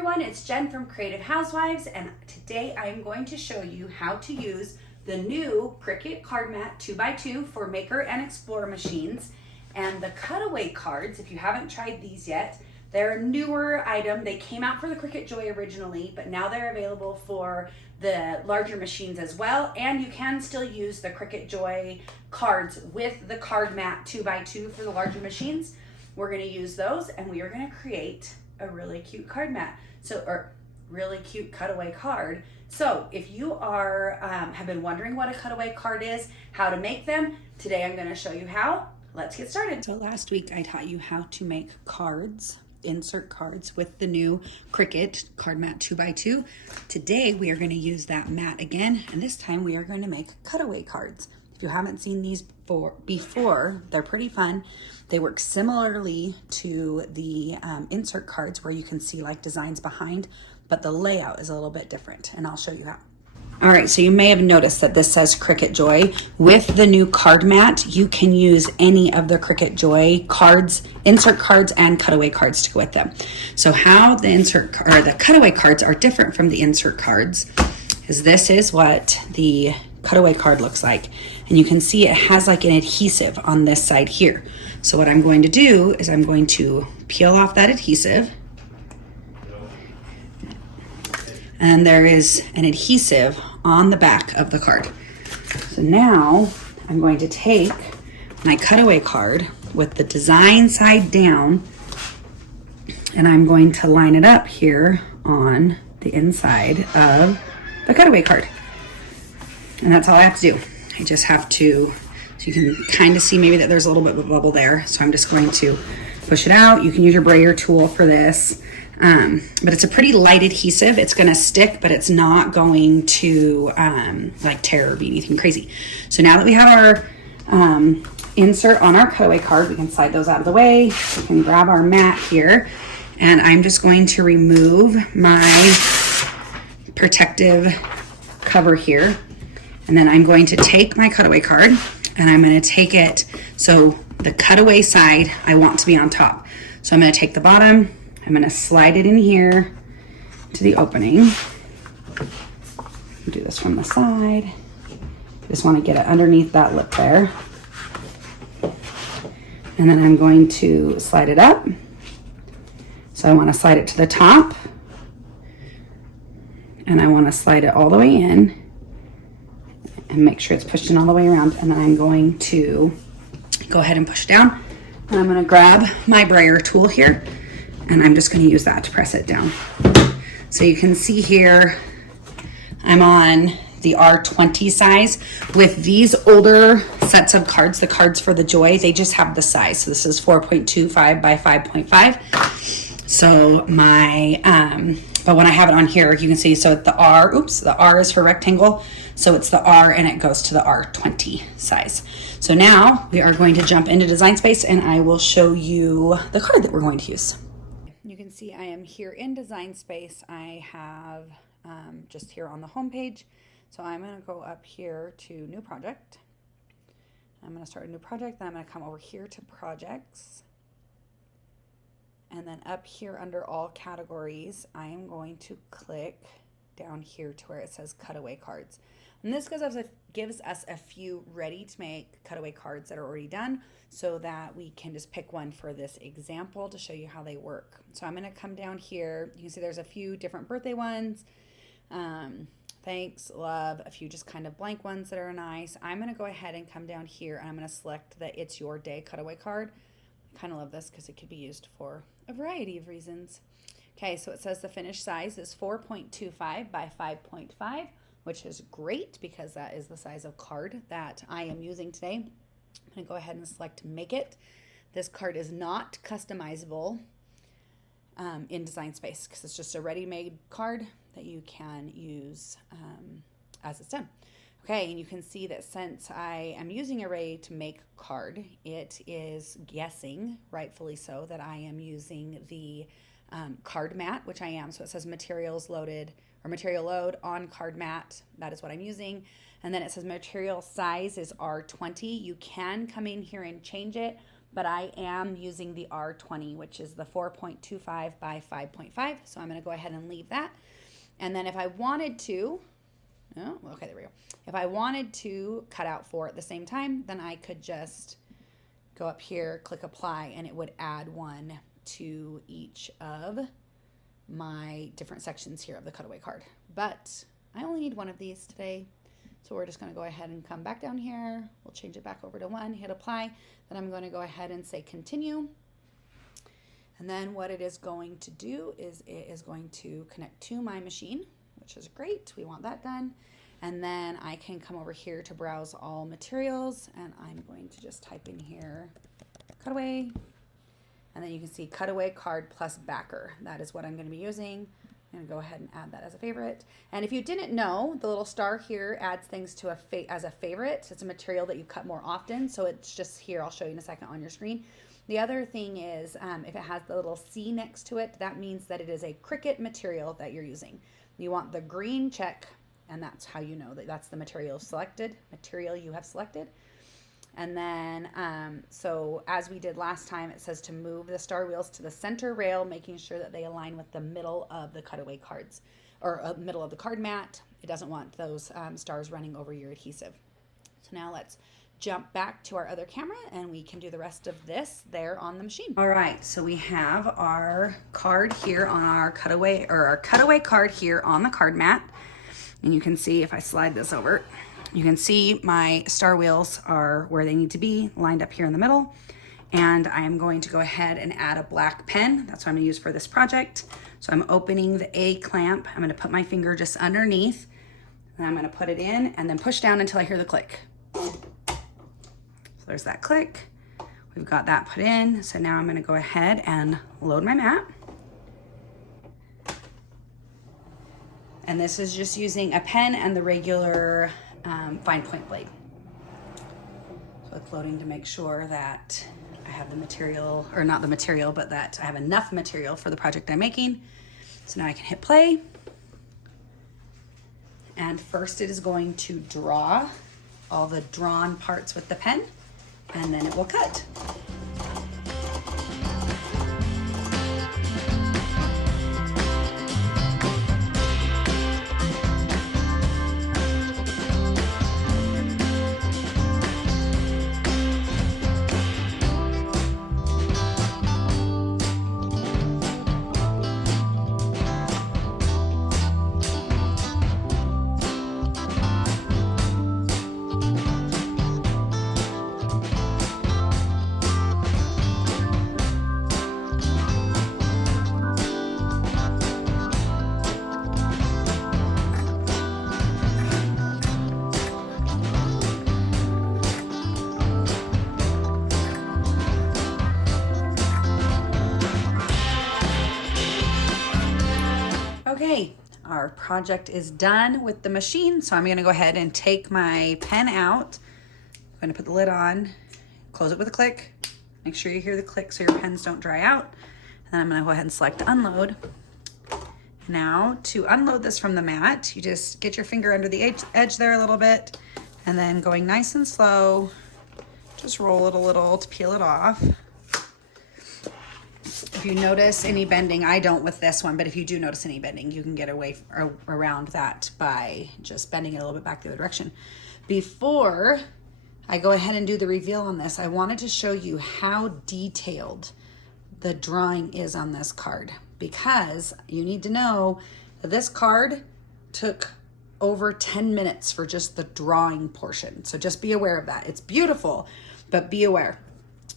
everyone, it's Jen from Creative Housewives, and today I'm going to show you how to use the new Cricut Card Mat 2x2 for Maker and Explorer machines, and the Cutaway Cards. If you haven't tried these yet, they're a newer item. They came out for the Cricut Joy originally, but now they're available for the larger machines as well, and you can still use the Cricut Joy cards with the Card Mat 2x2 for the larger machines. We're going to use those, and we are going to create a really cute card mat, or really cute cutaway card. So if you are have been wondering what a cutaway card is, how to make them, today I'm going to show you how. Let's get started. So last week I taught you how to make cards, insert cards with the new Cricut Card Mat 2x2. Today we are going to use that mat again, and this time we are going to make cutaway cards. If you haven't seen these before, they're pretty fun. They work similarly to the insert cards where you can see like designs behind, but the layout is a little bit different, and I'll show you how. All right, so you may have noticed that this says Cricut Joy. With the new card mat, you can use any of the Cricut Joy cards, insert cards and cutaway cards to go with them. So how the cutaway cards are different from the insert cards is this is what the cutaway card looks like. And you can see it has like an adhesive on this side here. So what I'm going to do is I'm going to peel off that adhesive. And there is an adhesive on the back of the card. So now I'm going to take my cutaway card with the design side down, and I'm going to line it up here on the inside of the cutaway card. And that's all I have to do. I just have to, so you can kind of see maybe that there's a little bit of a bubble there. So I'm just going to push it out. You can use your brayer tool for this. But it's a pretty light adhesive. It's going to stick, but it's not going to like tear or be anything crazy. So now that we have our insert on our cutaway card, we can slide those out of the way. We can grab our mat here, and I'm just going to remove my protective cover here. And then I'm going to take my cutaway card, and I'm going to take it, so the cutaway side I want to be on top. So I'm going to take the bottom, I'm going to slide it in here to the opening. Do this from the side. Just want to get it underneath that lip there. And then I'm going to slide it up. So I want to slide it to the top, and I want to slide it all the way in and make sure it's pushed in all the way around. And then I'm going to go ahead and push down. And I'm going to grab my brayer tool here, and I'm just going to use that to press it down. So you can see here, I'm on the R20 size. With these older sets of cards, the cards for the Joy, they just have the size. So this is 4.25 by 5.5. So my, but when I have it on here, you can see, so the R is for rectangle. So it's the R, and it goes to the R20 size. So now we are going to jump into Design Space, and I will show you the card that we're going to use. You can see I am here in Design Space. I have just here on the home page. So I'm going to go up here to New Project. I'm going to start a new project. Then I'm going to come over here to Projects. And then up here under All Categories, I am going to click down here to where it says Cutaway Cards. And this gives us a few ready-to-make cutaway cards that are already done, so that we can just pick one for this example to show you how they work. So I'm going to come down here. You can see there's a few different birthday ones. Thanks, love, a few just kind of blank ones that are nice. I'm going to go ahead and come down here, and I'm going to select the It's Your Day cutaway card. I kind of love this because it could be used for a variety of reasons. Okay, so it says the finished size is 4.25 by 5.5, which is great because that is the size of card that I am using today. I'm going to go ahead and select Make It. This card is not customizable in Design Space because it's just a ready-made card that you can use as it's done. Okay, and you can see that since I am using a ready-to-make card, it is guessing, rightfully so, that I am using the card mat, which I am. So it says materials loaded, or material load on card mat. That is what I'm using. And then it says material size is R20. You can come in here and change it, but I am using the R20, which is the 4.25 by 5.5. So I'm going to go ahead and leave that. And then if I wanted to, oh, okay, there we go. If I wanted to cut out 4 at the same time, then I could just go up here, click apply, and it would add 1 to each of my different sections here of the cutaway card. But I only need 1 of these today. So we're just going to go ahead and come back down here. We'll change it back over to 1, hit apply. Then I'm going to go ahead and say continue. And then what it is going to do is it is going to connect to my machine, which is great. We want that done. And then I can come over here to browse all materials, and I'm going to just type in here cutaway. And then you can see cutaway card plus backer. That is what I'm going to be using. I'm going to go ahead and add that as a favorite. And if you didn't know, the little star here adds things to as a favorite. It's a material that you cut more often, so it's just here. I'll show you in a second on your screen. The other thing is if it has the little C next to it, that means that it is a Cricut material that you're using. You want the green check, and that's how you know that that's the material you have selected. And then, so as we did last time, it says to move the star wheels to the center rail, making sure that they align with the middle of the cutaway cards, or middle of the card mat. It doesn't want those stars running over your adhesive. So now let's jump back to our other camera, and we can do the rest of this there on the machine. All right, so we have our card here on our cutaway card here on the card mat. And you can see if I slide this over, you can see my star wheels are where they need to be, lined up here in the middle. And I am going to go ahead and add a black pen. That's what I'm gonna use for this project. So I'm opening the A clamp. I'm gonna put my finger just underneath, and I'm gonna put it in and then push down until I hear the click. So there's that click. We've got that put in. So now I'm gonna go ahead and load my mat. And this is just using a pen and the regular fine point blade. So it's loading to make sure that I have the material, or not the material, but that I have enough material for the project I'm making. So now I can hit play. And first it is going to draw all the drawn parts with the pen, and then it will cut. Okay, our project is done with the machine, so I'm gonna go ahead and take my pen out. I'm gonna put the lid on, close it with a click. Make sure you hear the click so your pens don't dry out. And then I'm gonna go ahead and select unload. Now, to unload this from the mat, you just get your finger under the edge there a little bit, and then going nice and slow, just roll it a little to peel it off. If you notice any bending, I don't with this one, but if you do notice any bending, you can get around that by just bending it a little bit back the other direction. Before I go ahead and do the reveal on this, I wanted to show you how detailed the drawing is on this card, because you need to know that this card took over 10 minutes for just the drawing portion. So just be aware of that. It's beautiful, but be aware.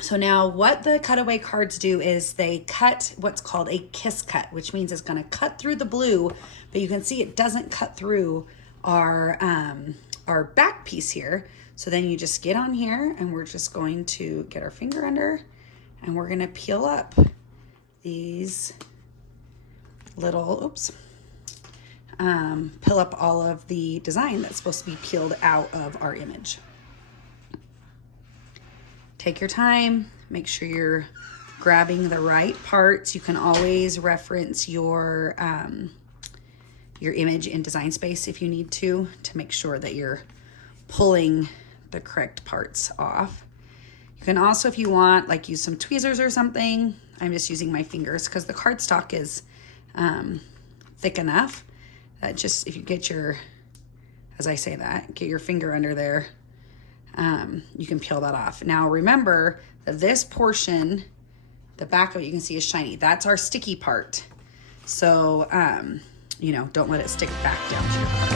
So now what the cutaway cards do is they cut what's called a kiss cut, which means it's gonna cut through the blue, but you can see it doesn't cut through our back piece here. So then you just get on here, and we're just going to get our finger under, and we're gonna peel up these little, peel up all of the design that's supposed to be peeled out of our image. Take your time, make sure you're grabbing the right parts. You can always reference your image in Design Space if you need to make sure that you're pulling the correct parts off. You can also, if you want, like use some tweezers or something. I'm just using my fingers because the cardstock is thick enough that just, if you get your, as I say that, get your finger under there, you can peel that off. Now remember that this portion, the back of it, you can see is shiny. That's our sticky part. So, you know, don't let it stick back down to your card.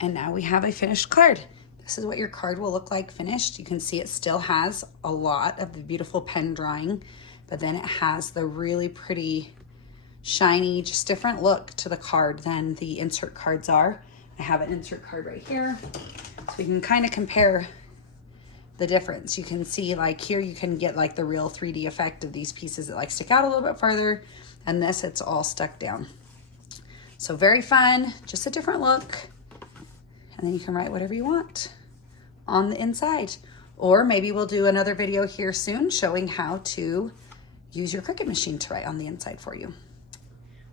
And now we have a finished card. This is what your card will look like finished. You can see it still has a lot of the beautiful pen drawing, but then it has the really pretty, shiny, just different look to the card than the insert cards are. I have an insert card right here, so we can kind of compare the difference. You can see like here you can get like the real 3D effect of these pieces that like stick out a little bit farther, and this it's all stuck down. So very fun, just a different look. And then you can write whatever you want on the inside. Or maybe we'll do another video here soon showing how to use your Cricut machine to write on the inside for you.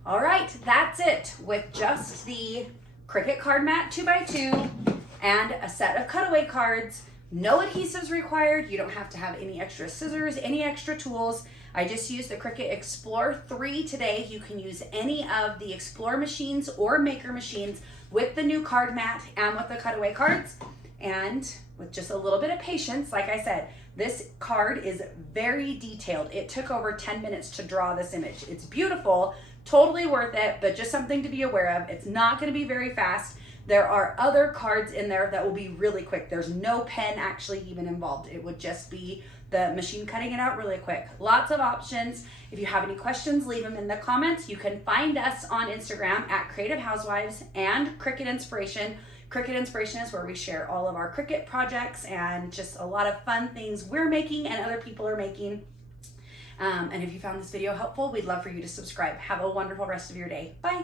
All right, that's it with just the Cricut Card Mat 2x2 and a set of cutaway cards. No adhesives required. You don't have to have any extra scissors, any extra tools. I just used the Cricut Explore 3 today. You can use any of the Explore machines or Maker machines with the new card mat and with the cutaway cards. And with just a little bit of patience, like I said, this card is very detailed. It took over 10 minutes to draw this image. It's beautiful, totally worth it, but just something to be aware of. It's not gonna be very fast. There are other cards in there that will be really quick. There's no pen actually even involved. It would just be the machine cutting it out really quick. Lots of options. If you have any questions, leave them in the comments. You can find us on Instagram at Creative Housewives and Cricut Inspiration. Cricut Inspiration is where we share all of our Cricut projects and just a lot of fun things we're making and other people are making. And if you found this video helpful, we'd love for you to subscribe. Have a wonderful rest of your day. Bye.